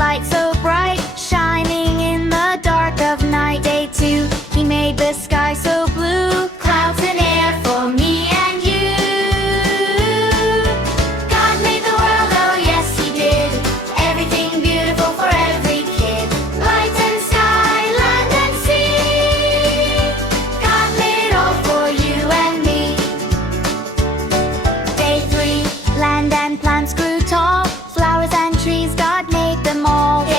light so bright, shining in the dark of night. Day 2, He made the sky so blue, clouds and air for me and you. God made the world, oh yes He did, everything beautiful for every kid. Light and sky, land and sea, God made it all for you and me. Day 3, land and plants grew tall, flowers and trees, God made them all.